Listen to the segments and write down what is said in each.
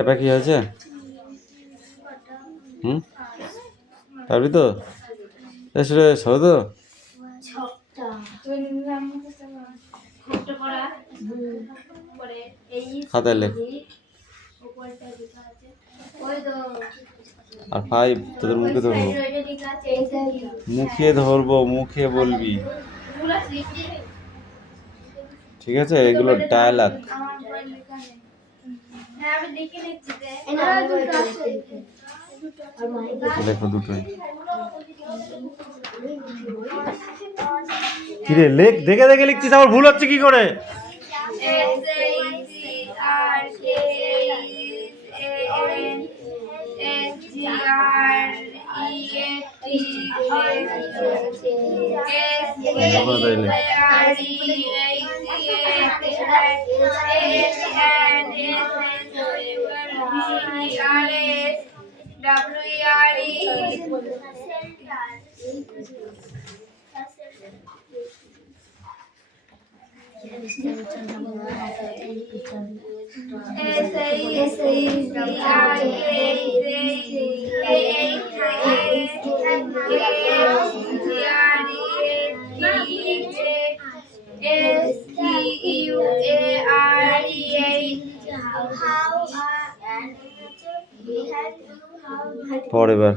এবার কি হয়েছে? পারবি তো? এসে সরো তো। খাতায় লেখ। আর 5 তোদের মুখে ধরবো, মুখে বলবি, ঠিক আছে? এগুলো ডায়ালগ। দেখো দুটোই কিরে লেখ, দেখে দেখে লিখছিস, আমার ভুল হচ্ছে কি করে? পর এবার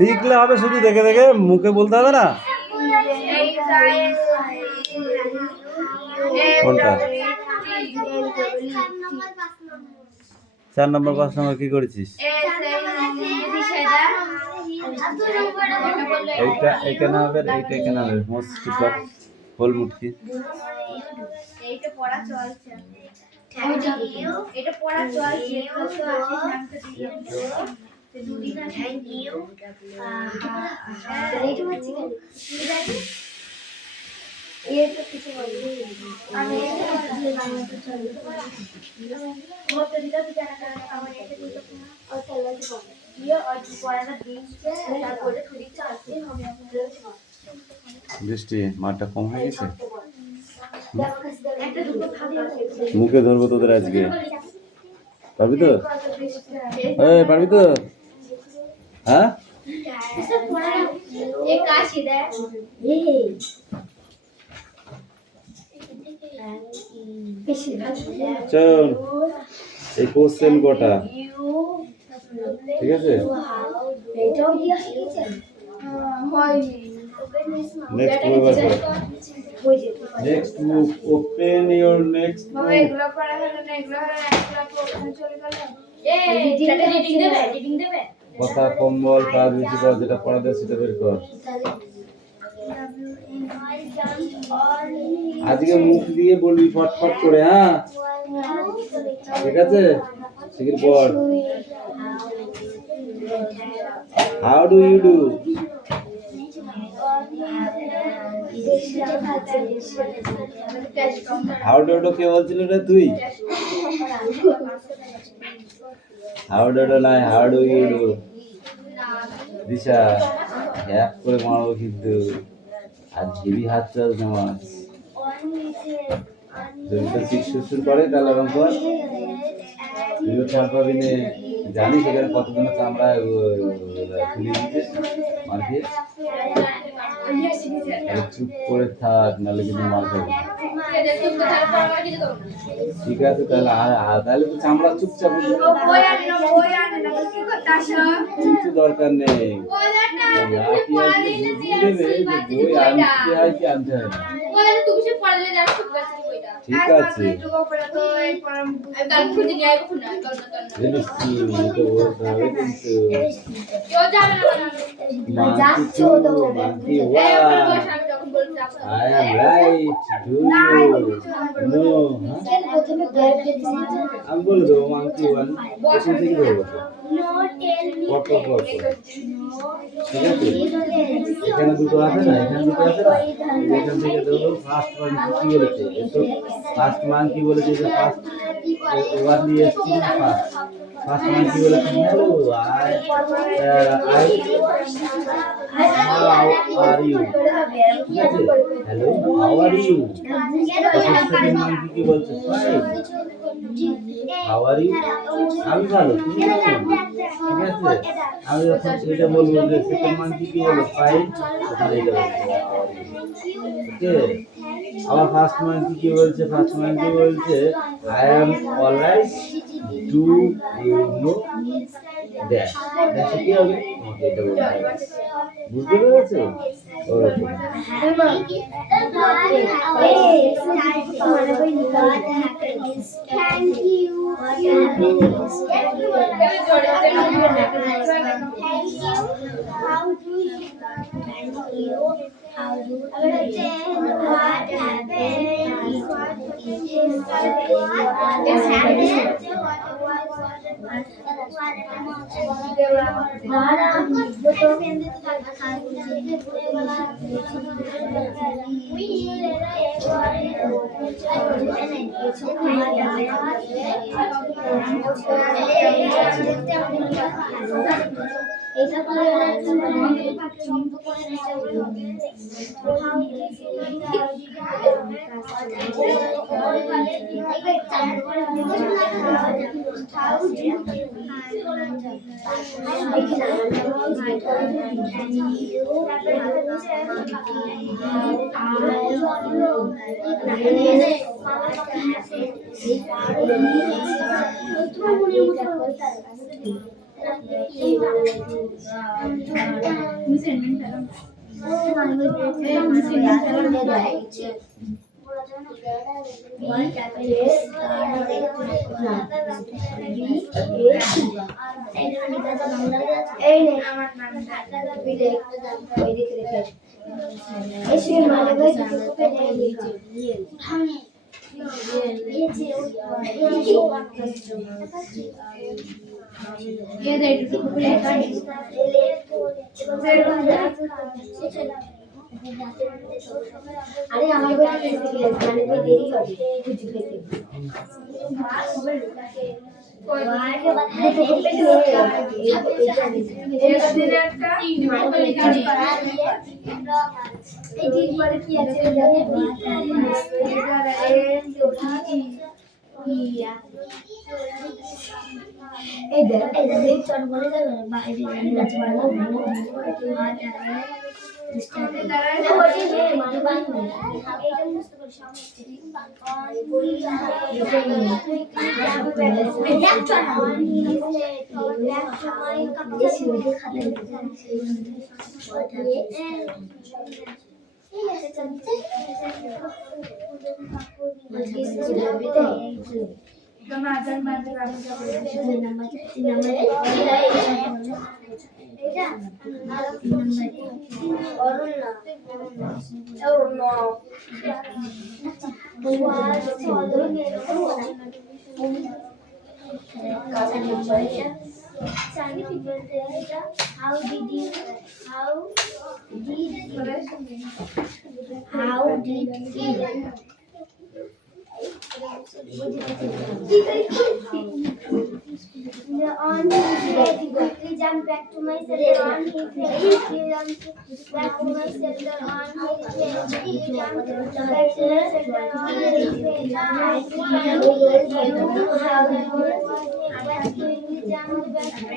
লিখলে হবে, শুধু দেখে দেখে, মুখে বলতে হবে না। কোনটা 4 নম্বর 5 নম্বর কি করেছিস? এইটা এখানে হবে, এইটা এখানে হবে। মোস্ট হোল মুটকি। এইটা পড়া চলছে, এটা পড়া চলছে, দুদিন আগে থ্যাংক ইউ এইটা হচ্ছে এটা কিছু বলি আমি বাংলাতে চলে মতে দিতে জানা কারণে আমার এটা দিতে আর চালাতে পারবো ये और পড়াটা দিচ্ছে তারপরে খুবই চালতে হবে আমাদের বৃষ্টি মাঠটা কম হয়ে গেছে। মুখে ধরবো তোদের আজকে, পারবি তো? পারবি তো? হ্যাঁ চল, এই কোশ্চেন কটা, ঠিক আছে? নেক্সট মুভ আছে, next move, open your next move. এগুলো পড়া হলো না, এগুলো ওখানে চলে গেল। এটা রিডিং দেবে কথা কম বল, কাজ বেশি কর, যেটা পড়া দেয় সেটা বের কর। আজকে মুখ দিয়ে বলবি ফটফট করে, হ্যাঁ ঠিক আছে? শিখির পর হাউ ডু ইউ ডু, হাউডোডো কে বলছিল রে তুই? হাউডোডো নাই, হাউডু ইউডু। দিশা হ্যাপ করে মারবো কিন্তু, আর হেভি হাত চাল তোমার। যদি তো ঠিক সুর করে তাহলে ওরকম কর, তুইও ছাড় পাবি নে। জানিস এখানে কতজনের চামড়া খুলে দিতে মার খেয়ে? চুপ করে থাক, নাহলে কিন্তু মার খাবি। ঠিক আছে তাহলে, তাহলে তো চামড়া চুপচাপ কিছু দরকার নেই। বই আনতে হয় কি আনতে হয় না? ঠিক আছে, I am right. Do you know? আমি বলে দেবো মাংকি ওয়ান, প্রথম থেকে ধরবো। ঠিক আছে, এখানে দুটো আছে না, এখানে দুটো আছে না, এখান থেকে ধরবো। ফার্স্ট মাংকি কি বলেছে? ফার্স্ট মাংকি বলেছে যে ফার্স্ট ওয়ান নিয়ে এসছি না। ফার্স্ট মাংকি বলেছে হ্যালো, how are you? ঠিক আছে, hello how are you? Second monkey কি বলছে? ফাইন। how are you? আমি ভালো, তুমি কেমন? ঠিক আছে, আমি যখন এটা বলবো যে সেকেন্ড মাংকি কি বলবো? ফাইন, তখন এটা বলবো ওকে। আবার ফার্স্ট মাংকি কি বলছে? ফার্স্ট মাংকি বলছে I am alright, do you know that. দ্যাটে কি হবে? তোমাকে এটা বলতে হবে, বুঝতে পেরেছো? ওরকম। আরে আমার বইটা কিনতে গেলে মানে বই দেরি হবে কিছু পেতে। 4 number there. How did you on his head, he quickly jumped back to my cell. On his head, he jumped back to my cell. On his head, he jumped back to my cell. On his head, how he jumped back to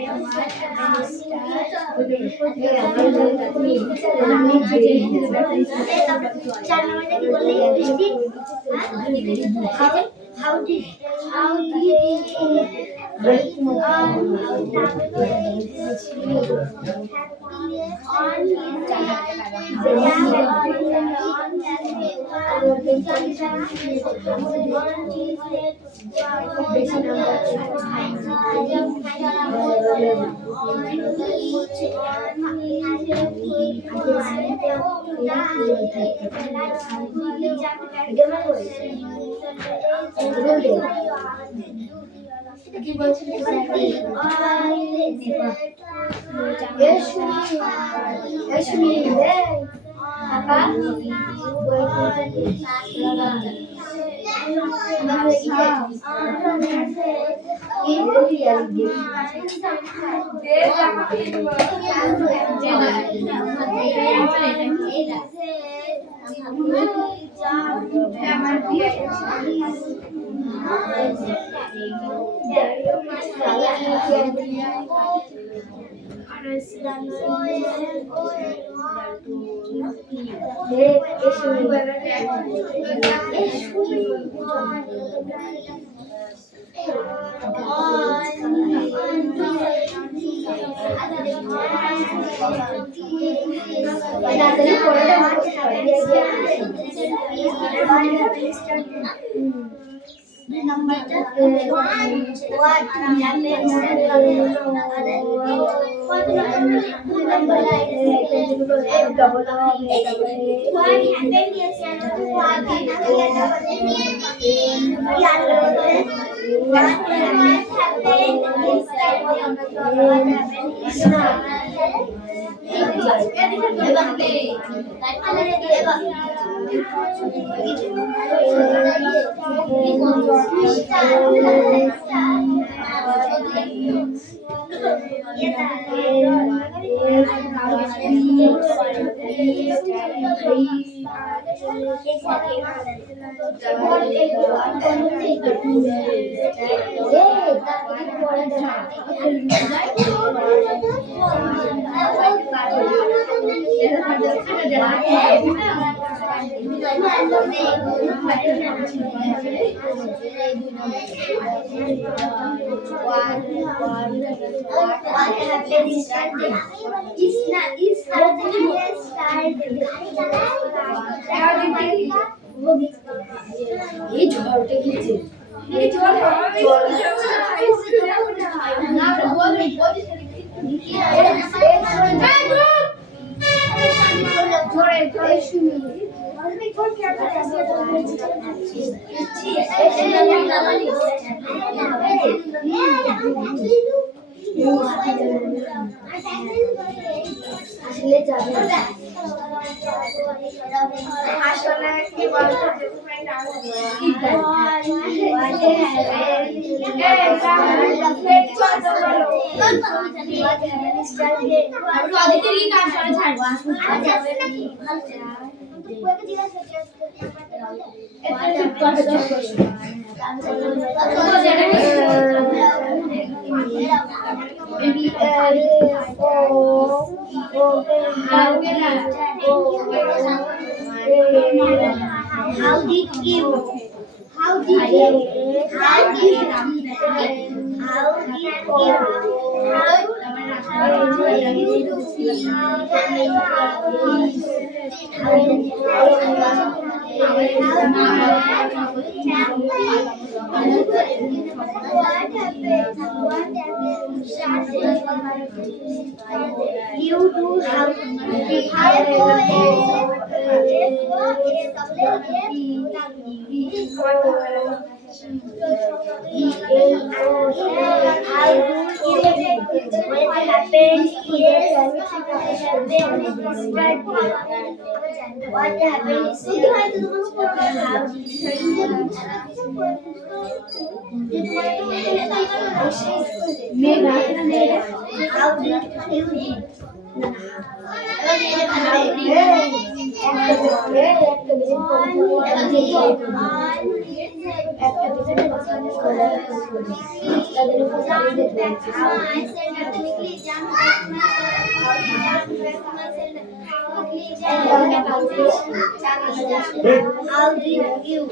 how did happens, yes, what happens, how did you did? How did you?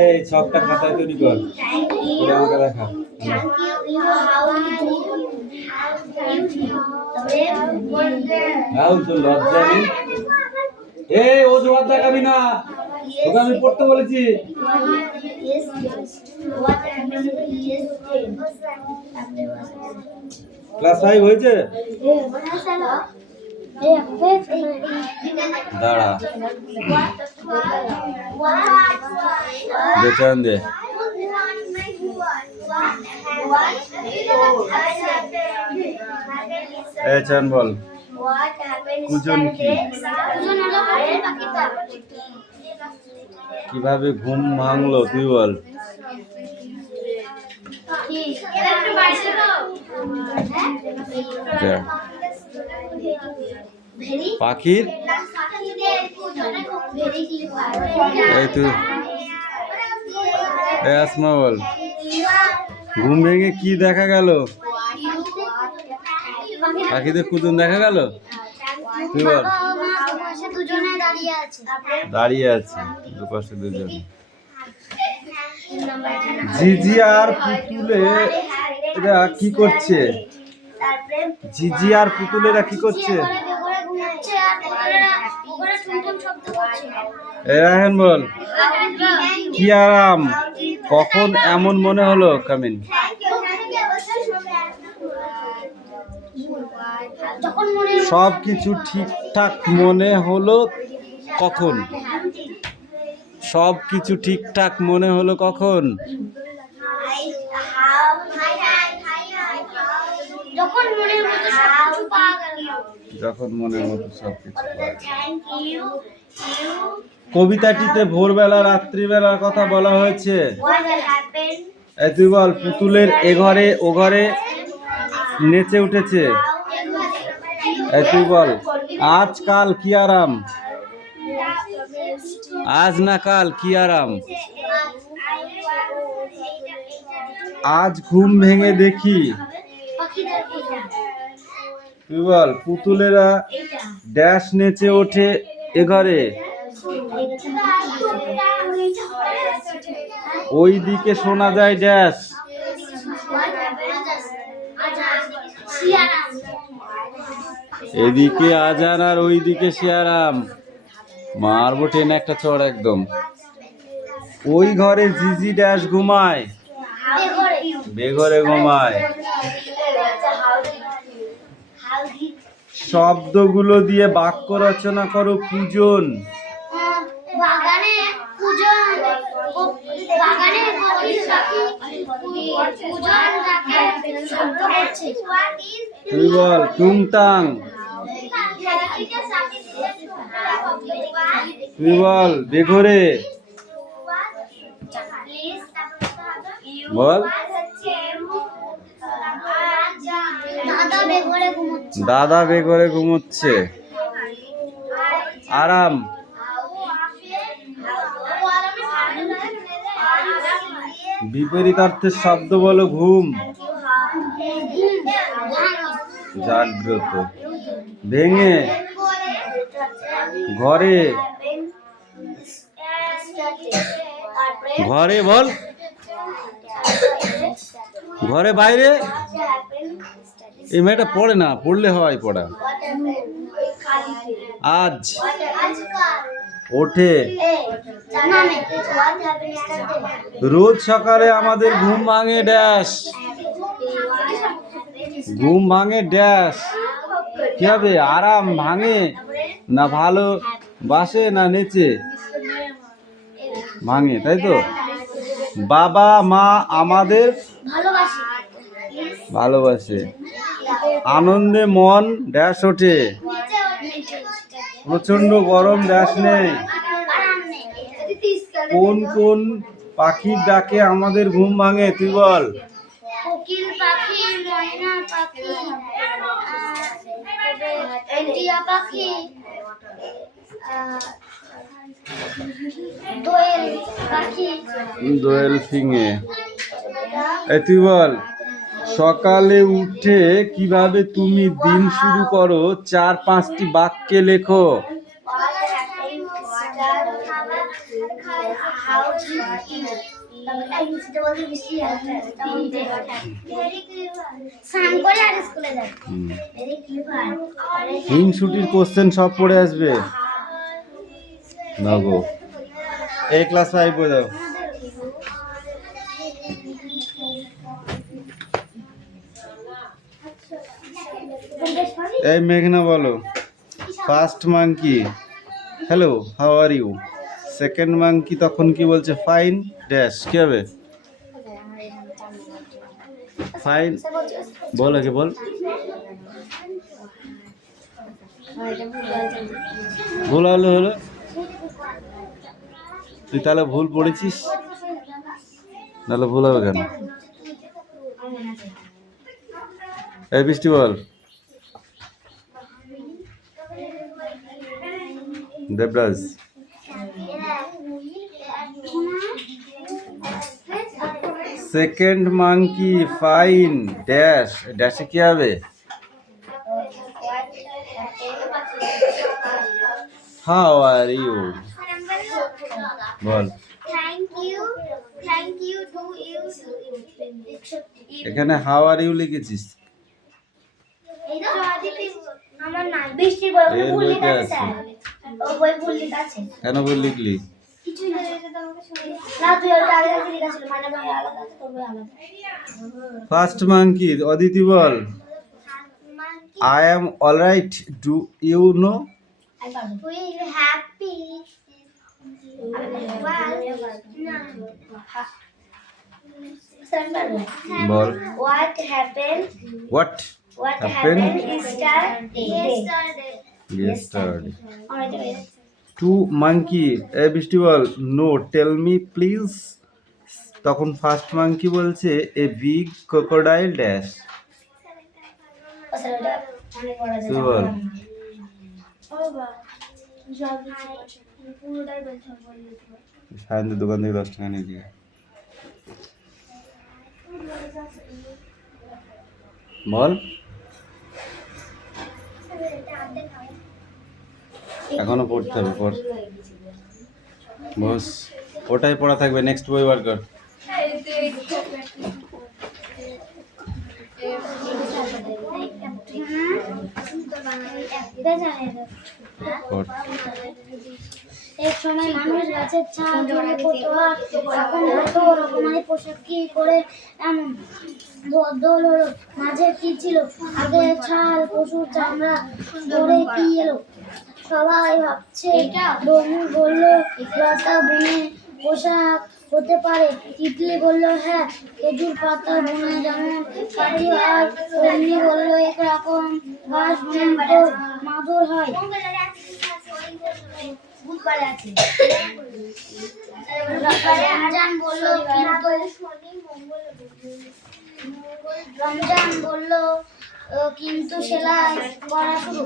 এই ছকটা খাতায় তৈরি কর, করে আমাকে দেখা। রাহুল, তোর লজ্জা নেই? এই অজুহাত দেখাবি না, তোকে আমি পড়তে বলেছি। ক্লাস 5 হয়েছে? দাঁড়া, বেচান দে। এই চান বল, কুজন কি? কিভাবে ঘুম ভাঙলো তুই বল। পাখির এই তুই আসমা বল, ঘুম ভেঙে কি দেখা গেল? পাখিদের কুজন দেখা গেল, তুই বল। দাঁড়িয়ে আছে দুপাশে দুজন। জিজি আর পুতুলে এরা কি করছে? জিজি আর পুতুলেরা কি করছে? রাহেন বল, কি আরাম, কখন এমন মনে হলো? কামিন, সব কিছু ঠিকঠাক মনে হলো কখন? সব কিছু ঠিকঠাক মনে হলো কখন? যখন মনের মতো সবকিছু। কবিতাটিতে ভোরবেলা রাত্রিবেলার কথা বলা হয়েছে। তুই বল, পুতুলের এ ঘরে ও ঘরে নেচে উঠেছে। তুই বল, আজকাল কি আরাম, আজ না কাল কি আরাম। আজ ঘুম ভেঙে দেখি। তুই বল, পুতুলেরা ড্যাশ নেচে ওঠে এ ঘরে। ওই দিকে শোনা যায় ড্যাশ। এদিকে আজান আর ওই দিকে শিয়ারাম। মারবো টেনে একটা চড় একদম। ওই ঘরে জিজি ড্যাশ ঘুমায়, বেঘরে ঘুমায়। শব্দগুলো দিয়ে বাক্য রচনা করো পূজন। তুই বল, টুংটাং। তুই বল, বেঘরে। বল, দাদা বেঘরে ঘুমোচ্ছে। আরাম, বিপরীতার্থের শব্দ বলো ঘুম। জাগ্রত, ভেঙে, ঘরে, ঘরে বল, ঘরে বাইরে। এই মেয়েটা পড়ে না, পড়লে হয় পড়া। আজ ওঠে, রোজ সকালে আমাদের ঘুম ভাঙে ড্যাশ, ঘুম ভাঙে ড্যাশ। কি হবে? আরাম ভাঙে না ভালো বাসে না নেচে ভাঙে, তাই তো? বাবা মা আমাদের ভালোবাসে, আনন্দে মন ড্যাশ ওঠে, প্রচন্ড গরম ড্যাশ নেই। কোন কোন পাখির ডাকে আমাদের ঘুম ভাঙে? তুই বল। কোকিল পাখি, ময়না পাখি, টিয়া পাখি, দোয়েল পাখি, দোয়েল ফিঙে। এই তুই বল, সকালে উঠে কিভাবে তুমি দিন শুরু করো? 4-5টি বাক্যে লেখো। হিংসুটির কোশ্চেন সব পড়ে আসবে। নগো এই ক্লাস 5 বই দাও। এই মেঘনা বলো, first monkey hello how are you, second monkey তখন কি বলছে? Fine dash. কি হবে? ফাইন বল, আগে বল। ভুল হলো হলো, তুই তাহলে ভুল পড়েছিস, নাহলে ভুল হবে কেন? এই বৃষ্টি বল। Debraj second monkey fine dash, ড্যাশে কি হবে? হাউ আর ইউ বল। এখানে হাউ আর ইউ লিখেছিস, এর বইতে আছে। কেন বই লিখলি? ফার্স্ট মাঙ্কি অদিতি বল। I am alright. Do you know? Feel happy. বল। What happened? What happened yesterday? yesterday? To monkey. এই বৃষ্টি বল। No, tell me please. তখন ফার্স্ট মাঙ্কি বলছে a big crocodile dash. তুই বল। সায়ন্তের দোকান থেকে 10 টাকা নিয়ে দিয়ে। বল। এখনো পড়তে হবে, পড় বস। ওটাই পড়া থাকবে, নেক্সট বই বার কর। এক সময় মানুষ গাছের ছাল ঝরে পড়তো, আর এখন কত রকমারি পোশাক কি করে এমন বদল হলো। মাঝে কি ছিল? আগে ছাল, পশুর চামড়া, পরে কি এলো? সবাই ভাবছে। বনু বলল, লতা বুনে পোশাক হতে পারে। তিতলি বলল, হ্যাঁ, খেজুর পাতা বুনে যেমন পাখি হয়। অমনি বলল, একরকম ঘাস বুনে তো মাদুর হয়। রমজান বলল, কিন্তু সেলাই করা শুরু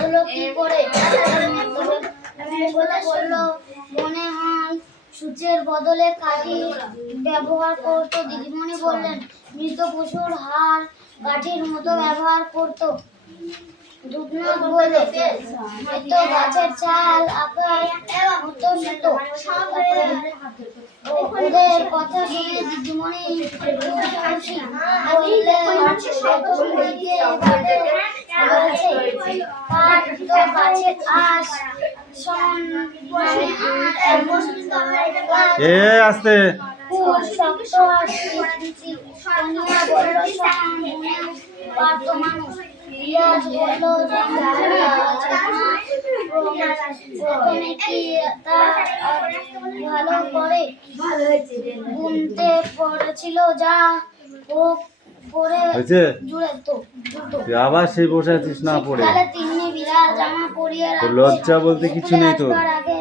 হলো কি করে? বললো, মনে হয় সূচের বদলে কাঠি ব্যবহার করতো। দিদিমণি বললেন, মৃত পশুর হাড় কাঠির মতো ব্যবহার করতো। দুধনাথ বলল, হয়তো গাছের ছাল আঁকার মতো সুতো। ওদের কথা শুনে দিদিমণি খুব খুশি, বললে তোমাকে এভাবে বলছে, কার তো গাছের আশ শোন এ আসতে খুব শক্ত আর কনিয়া বলল শোন মনে পারত মানুষ। রিয়াজ বলল প্রথমে কি তা ভালো করে গুনতে পড়েছিল যা ও পরে হয়েছে জুড়ে তো তুই আবার সেই বসে আছিস না পড়ে তাহলে তিনি বিড়াল জামা পরিয়ে তোর রাখে, লজ্জা বলতে কিছু নেই তোর আসবার আগে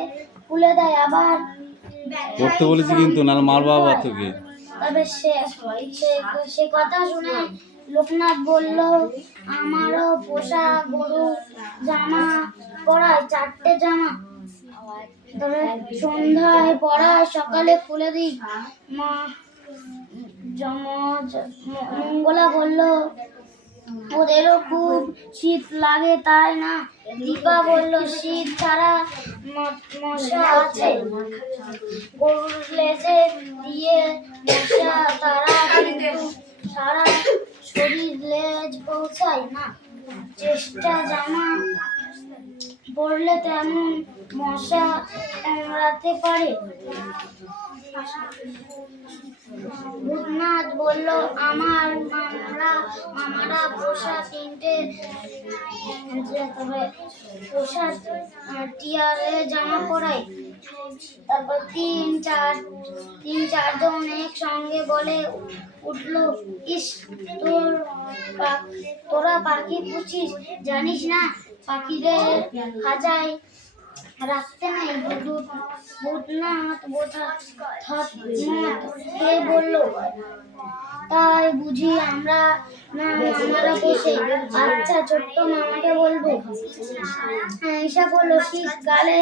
খুলে দেয় আবার। পড়তে বলেছি কিন্তু নাহলে মারবো আবার তোকে তবে সে কথা শুনে লোকনাথ বলল আমারও পোষা গরু জামা পরায় 4টে জামা, তবে সন্ধ্যায় পরায় সকালে খুলে দিই। মা মঙ্গলা বলল ওদেরও খুব শীত লাগে তাই না? দীপা বলল শীত ছাড়া মশা আছে, গরুর লেজে দিয়ে মশা তারা কিন্তু সারা শরীর লেজ পৌঁছায় না, চেষ্টা জামা পরলে তেমন মশা কামড়াতে পারে। ভূতনাথ বলল আমার মামারা পোষা 3টে পোষা টিয়ারে জামা পরায়। তারপর তিন চারজন একসঙ্গে বলে উঠলো ইস তোরা পাখি পুছিস জানিস না পাখিদের খাঁচায় রাখতে নেই? ভূতনাথ খেয়ে বলল তাই বুঝি আমরা পোষে? আচ্ছা ছোট্ট মামাকে বলবো। ঈশা বলল শীতকালে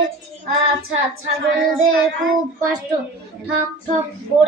ছাগলদের খুব কষ্ট, ঠক ঠক করে